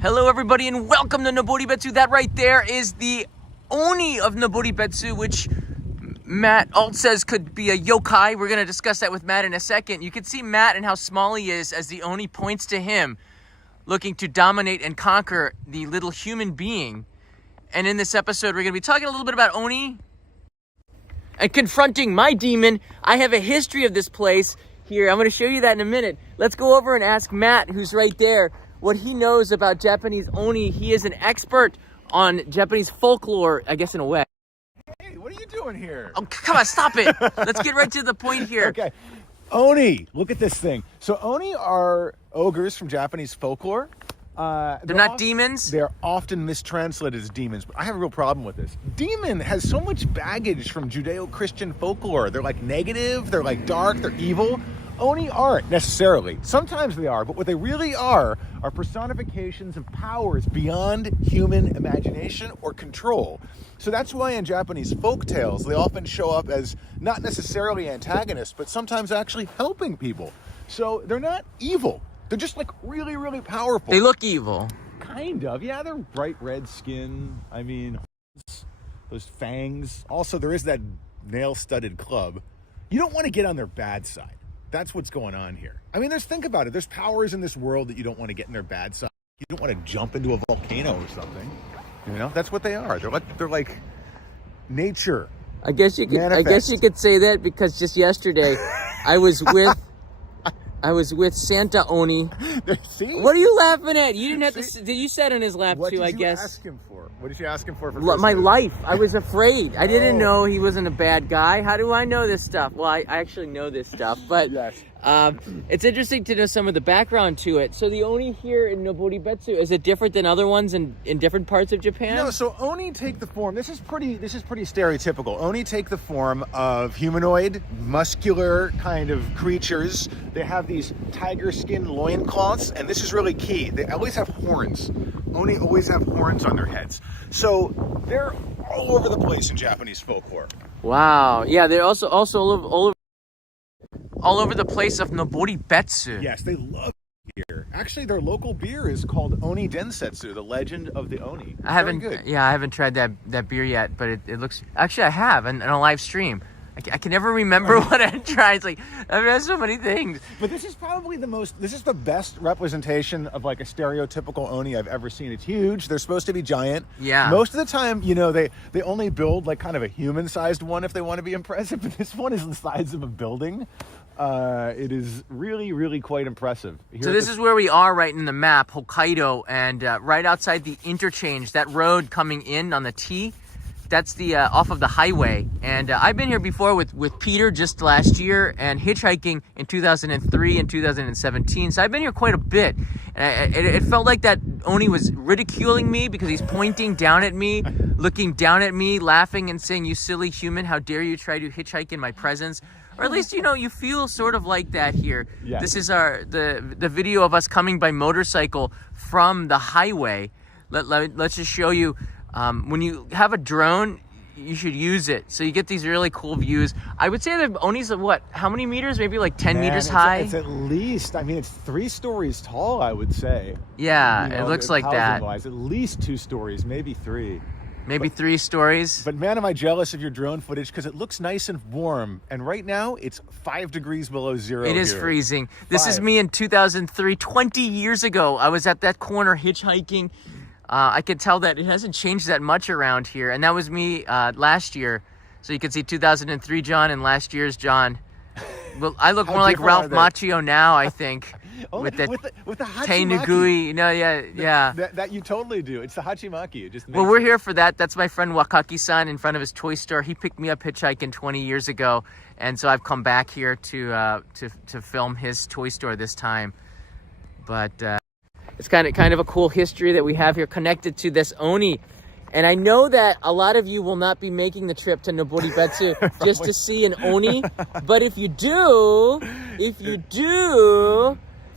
Hello everybody and welcome to Noboribetsu. That right there is the Oni of Noboribetsu, which Matt Alt says could be a yokai. We're going to discuss that with Matt in a second. You can see Matt and how small he is as the Oni points to him, looking to dominate and conquer the little human being. And in this episode, we're going to be talking a little bit about Oni and confronting my demon. I have a history of this place here. I'm going to show you that in a minute. Let's go over and ask Matt, who's right there, what he knows about Japanese Oni. He is an expert on Japanese folklore, I guess, in a way. Hey, what are you doing here? Oh, come on, stop it. Let's get right to the point here. Okay. Oni, look at this thing. So Oni are ogres from Japanese folklore. They're not demons? They're often mistranslated as demons, but I have a real problem with this. Demon has so much baggage from Judeo-Christian folklore. They're like negative, they're like dark, they're evil. Oni aren't necessarily. Sometimes they are, but what they really are personifications of powers beyond human imagination or control. So that's why in Japanese folk tales, they often show up as not necessarily antagonists, but sometimes actually helping people. So they're not evil. They're just like really, really powerful. They look evil. Kind of. Yeah, they're bright red skin. I mean, those fangs. Also, there is that nail-studded club. You don't want to get on their bad side. That's what's going on here. I mean, think about it. There's powers in this world that you don't want to get in their bad side. You don't want to jump into a volcano or something. You know, that's what they are. They're like nature. I guess you could say that because just yesterday I was with Santa Oni. See? What are you laughing at? You didn't have to. Did you sat on his lap too? I guess. What did you ask him for? What did you ask him for My Christmas? life. I was afraid. I didn't know he wasn't a bad guy. How do I know this stuff? Well, I actually know this stuff, but Yes. it's interesting to know some of the background to it. So the Oni here in Noboribetsu, is it different than other ones in different parts of Japan? No, so Oni take the form. This is pretty stereotypical. Oni take the form of humanoid, muscular kind of creatures. They have these tiger skin loincloths, and this is really key. They always have horns. Oni always have horns on their heads. So they're all over the place in Japanese folklore. Wow. Yeah, they're also all over the place of Noboribetsu. Yes, they love beer. Actually, their local beer is called Oni Densetsu, the legend of the Oni. I haven't tried that beer yet, but it looks. Actually, I have in a live stream. I can never remember what I tried. It's like I've had so many things. But this is probably this is the best representation of like a stereotypical Oni I've ever seen. It's huge. They're supposed to be giant. Yeah. Most of the time, you know, they only build like kind of a human-sized one if they want to be impressive. But this one is the size of a building. It is really, really quite impressive. So this is where we are right in the map, Hokkaido, and right outside the interchange, that road coming in on the T. That's the off of the highway, and I've been here before with Peter just last year, and hitchhiking in 2003 and 2017. So I've been here quite a bit. And it felt like that Oni was ridiculing me because he's pointing down at me, looking down at me, laughing and saying, "You silly human! How dare you try to hitchhike in my presence?" Or at least, you know, you feel sort of like that here. Yes. This is the video of us coming by motorcycle from the highway. Let's just show you. When you have a drone, you should use it. So you get these really cool views. I would say the Oni's of what? How many meters? Maybe like 10 meters high? It's at least, I mean, it's 3 stories tall, I would say. Yeah, You know, it looks like that. At least 2 stories, maybe 3. Maybe 3 stories. But man, am I jealous of your drone footage because it looks nice and warm. And right now, it's 5 degrees below zero. It is here. freezing. This is 5. me in 2003, 20 years ago. I was at that corner hitchhiking. I could tell that it hasn't changed that much around here. And that was me last year. So you can see 2003 John and last year's John. Well, I look more like Ralph Macchio now, I think. with the hachimaki. Tainugui, you know, yeah. That you totally do. It's the hachimaki. It just Well, we're here for that. That's my friend Wakaki-san in front of his toy store. He picked me up hitchhiking 20 years ago. And so I've come back here to film his toy store this time. But it's kind of a cool history that we have here connected to this Oni. And I know that a lot of you will not be making the trip to Noboribetsu just to see an Oni. But if you do,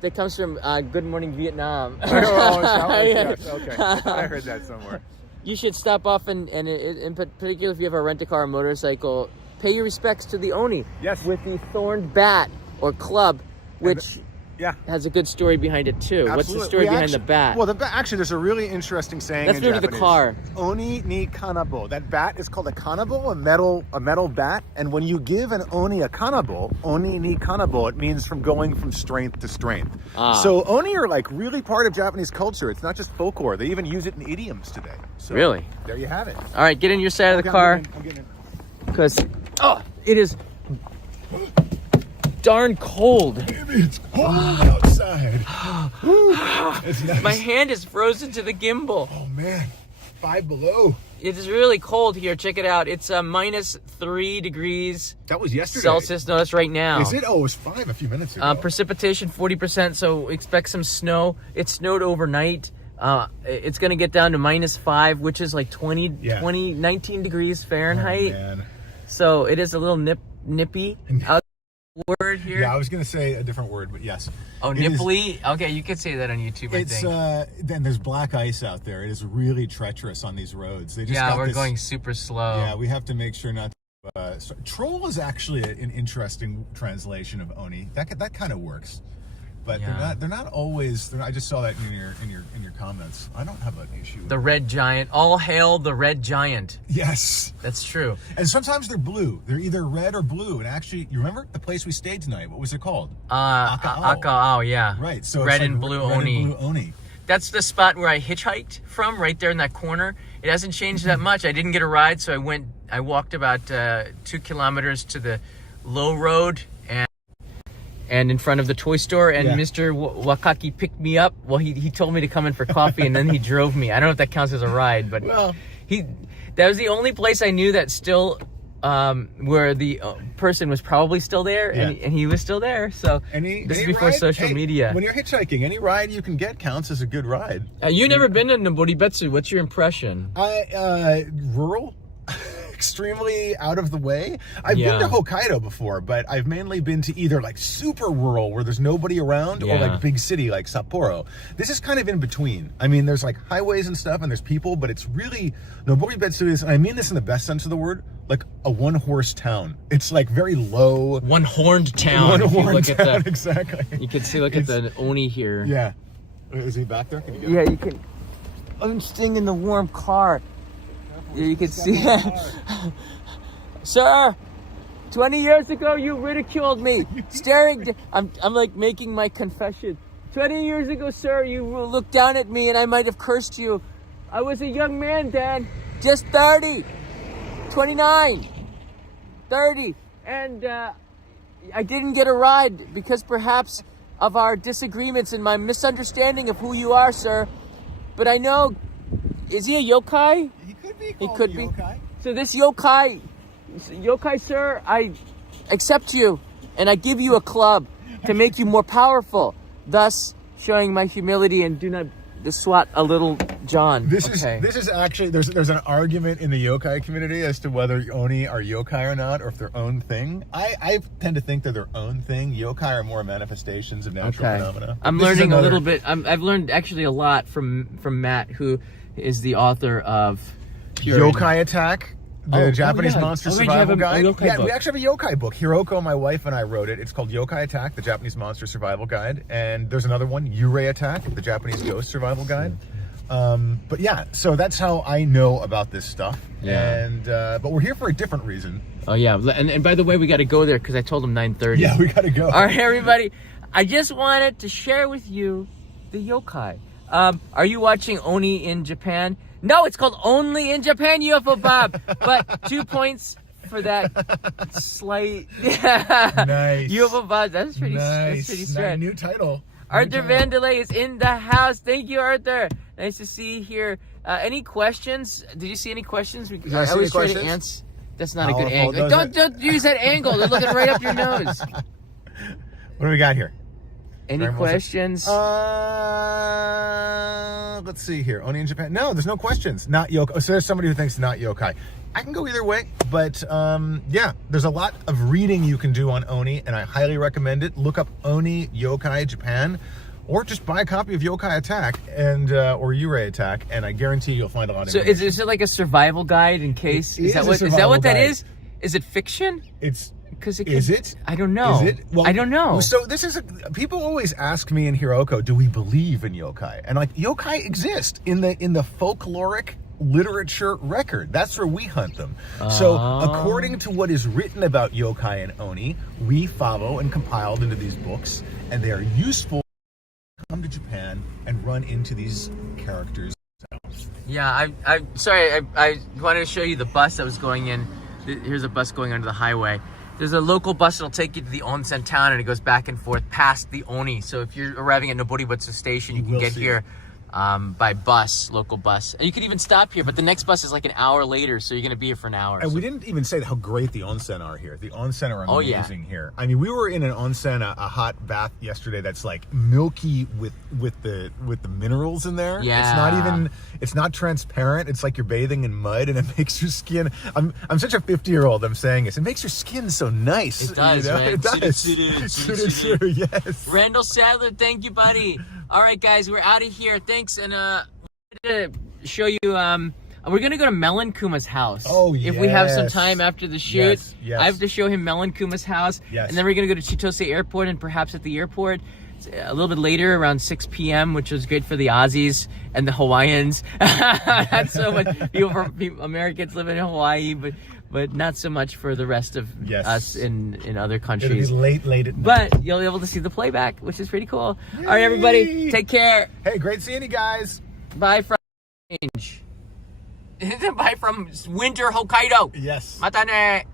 that comes from Good Morning Vietnam. Yes, okay. I thought I heard that somewhere. You should stop off and in particular if you have a rent-a-car or motorcycle, pay your respects to the Oni. Yes. With the thorned bat or club, which Yeah. has a good story behind it too. Absolutely. What's the story behind the bat? Well, actually, there's a really interesting saying Let's in go to the Japanese. car. Oni ni kanabo. That bat is called a kanabo, a metal bat. And when you give an oni a kanabo, oni ni kanabo, it means from going from strength to strength. So oni are like really part of Japanese culture. It's not just folklore. They even use it in idioms today. So Really? there you have it. All right, get in your side of the car. I'm getting in. Because it is darn cold. It's cold outside. It's nice. My hand is frozen to the gimbal. Oh man, 5 below. It is really cold here. Check it out. It's -3 degrees That was yesterday. Celsius. No, that's right now. Is it? Oh, it was 5 a few minutes ago. Precipitation 40%, so expect some snow. It snowed overnight. It's going to get down to -5, which is like 19 degrees Fahrenheit. Oh, man. So it is a little nippy. Word here. Yeah, I was gonna say a different word, but yes. Oh, nipply. Okay, you could say that on YouTube. I think. Then there's black ice out there. It is really treacherous on these roads. They just we're going super slow. Yeah, we have to make sure not to. Troll is actually an interesting translation of oni. That kind of works, but they're not always. I just saw that in your comments. I don't have an issue with The red giant. All hail the red giant. Yes, That's true. and sometimes they're blue. They're either red or blue. And actually, you remember the place we stayed tonight? What was it called? Akao, yeah. Right. So red it's like and blue red oni. and blue oni. That's the spot where I hitchhiked from, right there in that corner. It hasn't changed that much. I didn't get a ride, so I walked about 2 kilometers to the low road and in front of the toy store, and Mr. Wakaki picked me up. Well, he told me to come in for coffee, and then he drove me. I don't know if that counts as a ride, but that was the only place I knew that still where the person was probably still there, and he was still there. So this is before social media. When you're hitchhiking, any ride you can get counts as a good ride. You've never been to Noboribetsu. What's your impression? Rural. Extremely out of the way. I've been to Hokkaido before, but I've mainly been to either like super rural where there's nobody around or like big city like Sapporo. This is kind of in between. I mean, there's like highways and stuff and there's people, but it's really, Noboribetsu is, and I mean this in the best sense of the word, like a one-horse town. It's like very low. One-horned town. One-horned town, exactly. You can see, look at the Oni here. Yeah. Is he back there? Can you get him? You can. I'm staying in the warm car. You can see Sir, 20 years ago you ridiculed me. Staring, I'm like making my confession. 20 years ago, sir, you looked down at me and I might have cursed you. I was a young man, Dad, just 30, 29, 30. And I didn't get a ride because perhaps of our disagreements and my misunderstanding of who you are, sir. But I know, is he a yokai? He could be. So this yokai, sir, I accept you and I give you a club to make you more powerful, thus showing my humility and do not swat a little John. This is actually, there's an argument in the yokai community as to whether oni are yokai or not, or if they're own thing. I tend to think they're their own thing. Yokai are more manifestations of natural phenomena. I'm learning a little bit. I've learned actually a lot from Matt, who is the author of Yokai Attack, the Japanese Monster Survival Guide. We actually have a yokai book. Hiroko, my wife, and I wrote it. It's called Yokai Attack, the Japanese Monster Survival Guide. And there's another one, Yurei Attack, the Japanese Ghost Survival Guide. But yeah, so that's how I know about this stuff. Yeah. And but we're here for a different reason. Oh yeah, and by the way, we got to go there because I told him 9:30. Yeah, we got to go. All right, everybody. I just wanted to share with you the yokai. Are you watching Oni in Japan? No, it's called Only in Japan, UFO Bob. But 2 points for that slight. Nice. UFO Bob, that's pretty straight. New title. Arthur Vandelay is in the house. Thank you, Arthur. Nice to see you here. Any questions? Did you see any questions? I always try to answer. That's not a good angle. Don't use that angle. They're looking right up your nose. What do we got here? Any questions? Let's see here. Oni in Japan. No, there's no questions. Not yokai. So there's somebody who thinks not yokai. I can go either way, but yeah, there's a lot of reading you can do on Oni, and I highly recommend it. Look up Oni Yokai Japan, or just buy a copy of Yokai Attack and or Yurei Attack, and I guarantee you'll find a lot of information. So is it like a survival guide in case? Is that what that is? Is it fiction? It's Because Is it? I don't know. Is it? Well, I don't know. So this is people always ask me in Hiroko, do we believe in yokai? And like yokai exist in the folkloric literature record. That's where we hunt them. So according to what is written about yokai and oni, we follow and compiled into these books, and they are useful to come to Japan and run into these characters. Yeah, I wanted to show you the bus that was going in. Here's a bus going onto the highway. There's a local bus that'll take you to the onsen town, and it goes back and forth past the Oni. So if you're arriving at Noboribetsu station, you can get here by bus, local bus. And you could even stop here, but the next bus is like an hour later, so you're going to be here for an hour. And we didn't even say how great the onsen are here. The onsen are amazing yeah. here. I mean, we were in an onsen, a hot bath yesterday that's like milky with the minerals in there. Yeah. It's not transparent. It's like you're bathing in mud, and it makes your skin. I'm such a 50-year-old. I'm saying this. It makes your skin so nice. It does, you know? right? It does. Yes. Randall Sadler, thank you, buddy. All right, guys, we're out of here. Thanks, and to show you. We're gonna go to Melon Kuma's house. Oh, yes. If we have some time after the shoot, yes. I have to show him Melon Kuma's house. Yes. And then we're gonna go to Chitose Airport, and perhaps at the airport a little bit later, around 6 p.m., which was great for the Aussies and the Hawaiians. Not so much people Americans live in Hawaii, but not so much for the rest of us in other countries. It'll be late at night. But you'll be able to see the playback, which is pretty cool. Yay. All right, everybody, take care. Hey, great seeing you guys. Bye from Bye from winter Hokkaido. Yes. Mata ne.